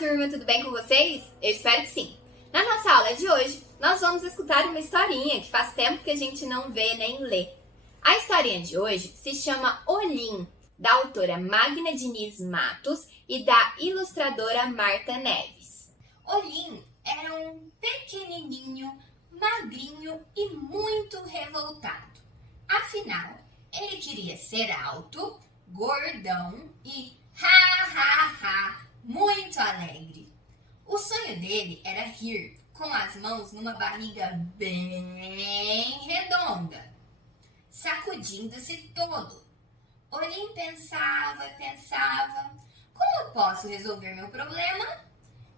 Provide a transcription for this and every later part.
turma, tudo bem com vocês? Eu espero que sim. Na nossa aula de hoje, nós vamos escutar uma historinha que faz tempo que a gente não vê nem lê. A historinha de hoje se chama Olim, da autora Magna Diniz Matos e da ilustradora Marta Neves. Olim era um pequenininho, magrinho e muito revoltado. Afinal, ele queria ser alto, gordão e muito alegre. O sonho dele era rir com as mãos numa barriga bem redonda, sacudindo-se todo. Olim pensava, como eu posso resolver meu problema?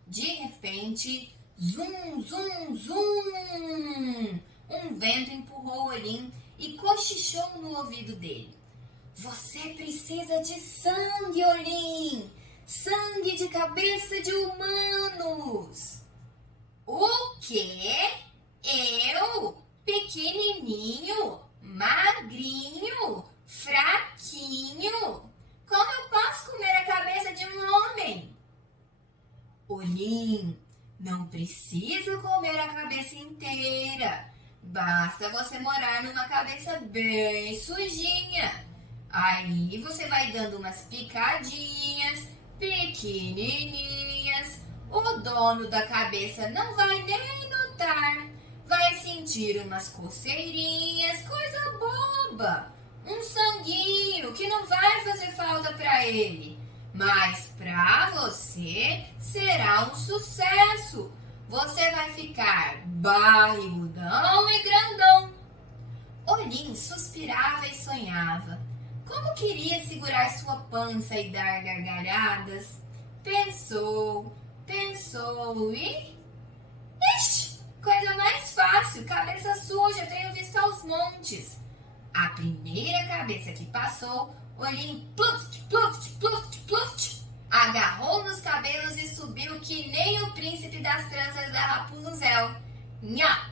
De repente, zum, zum, zum! Um vento empurrou Olim e cochichou no ouvido dele. Você precisa de sangue, Olim! Sangue de cabeça de humanos! O quê? Eu? Pequenininho? Magrinho? Fraquinho? Como eu posso comer a cabeça de um homem? Olim, não precisa comer a cabeça inteira. Basta você morar numa cabeça bem sujinha. Aí você vai dando umas picadinhas, pequenininhas. O dono da cabeça não vai nem notar. Vai sentir umas coceirinhas, coisa boba. Um sanguinho que não vai fazer falta para ele. Mas para você será um sucesso. Você vai ficar barrigudão e grandão. Olim suspirava e sonhava. Como queria segurar sua pança e dar gargalhadas? Pensou e... Ixi, coisa mais fácil, cabeça suja, tenho visto aos montes. A primeira cabeça que passou, Olim pluft, agarrou nos cabelos e subiu que nem o príncipe das tranças da Rapunzel. Nha.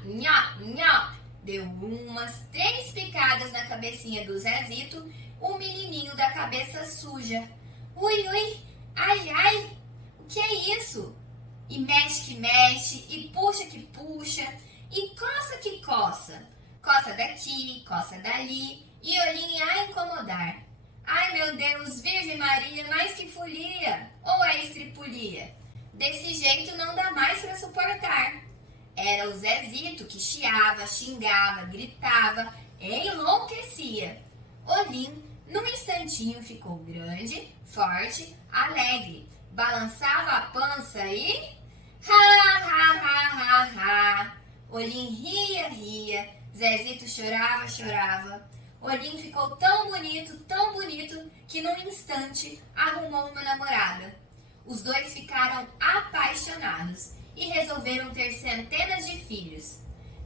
Deu umas 3 picadas na cabecinha do Zezito, o menininho da cabeça suja. Ui, ai, o que é isso? E mexe que mexe, e puxa que puxa, e coça que coça. Coça daqui, coça dali, e Olim a incomodar. Ai meu Deus, Virgem Maria, mais que folia, ou é estripulia? Desse jeito não dá mais para suportar. Era o Zezito que chiava, xingava, gritava, enlouquecia. Olim, num instantinho, ficou grande, forte, alegre, balançava a pança e... Olim ria, Zezito chorava. Olim ficou tão bonito, que num instante arrumou uma namorada. Os dois ficaram apaixonados e resolveram ter centenas de filhos.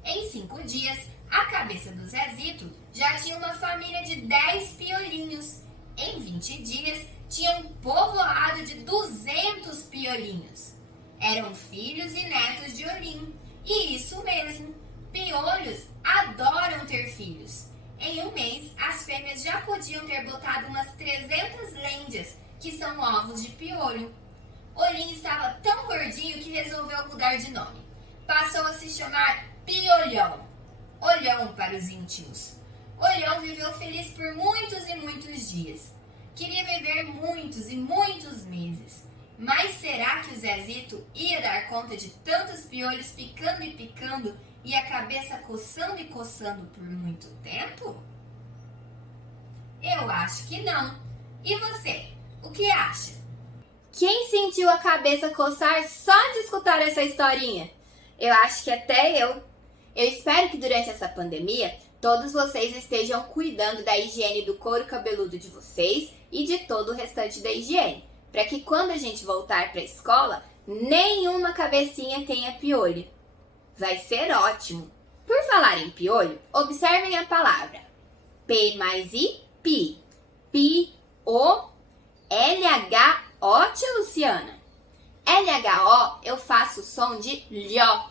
Em 5 dias, a cabeça do Zezito já tinha uma família de 10 piolinhos. Em 20 dias, tinha um povoado de 200 piolinhos. Eram filhos e netos de Olim. E isso mesmo, piolhos adoram ter filhos. Em um mês, as fêmeas já podiam ter botado umas 300 lêndias, que são ovos de piolho. Olim estava tão gordinho que resolveu mudar de nome. Passou a se chamar Piolhão. Olhão para os íntimos. Olhão viveu feliz por muitos e muitos dias. Queria viver muitos e muitos meses. Mas será que o Zezito ia dar conta de tantos piolhos picando e picando e a cabeça coçando e coçando por muito tempo? Eu acho que não. E você, o que acha? Quem sentiu a cabeça coçar só de escutar essa historinha? Eu acho que até eu. Eu espero que durante essa pandemia todos vocês estejam cuidando da higiene do couro cabeludo de vocês e de todo o restante da higiene, para que quando a gente voltar para a escola, nenhuma cabecinha tenha piolho. Vai ser ótimo! Por falar em piolho, observem a palavra P mais I, pi. Pi-o, L-H-O, tia Luciana. L-H-O eu faço o som de lhó.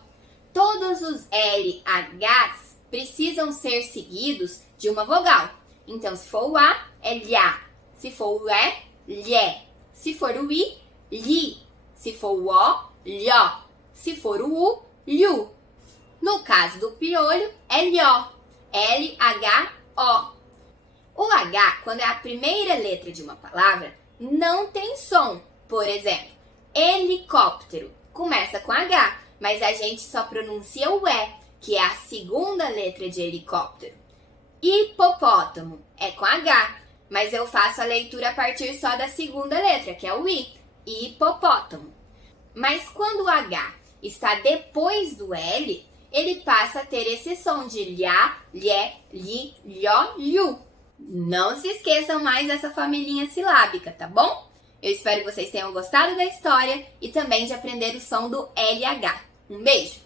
Todos os L-Hs precisam ser seguidos de uma vogal. Então, se for o A, é lhá. Se for o E, lhé. Se for o I, li. Se for o O, lhó. Se for o U, lhu. No caso do piolho, é lhó. L-H-O. O H, quando é a primeira letra de uma palavra, não tem som. Por exemplo, helicóptero começa com H, mas a gente só pronuncia o E, que é a segunda letra de helicóptero. Hipopótamo é com H, mas eu faço a leitura a partir só da segunda letra, que é o I. Hipopótamo. Mas quando o H está depois do L, ele passa a ter esse som de lhá, lhé, li, lhó, lhu. Não se esqueçam mais dessa familhinha silábica, tá bom? Eu espero que vocês tenham gostado da história e também de aprender o som do LH. Um beijo!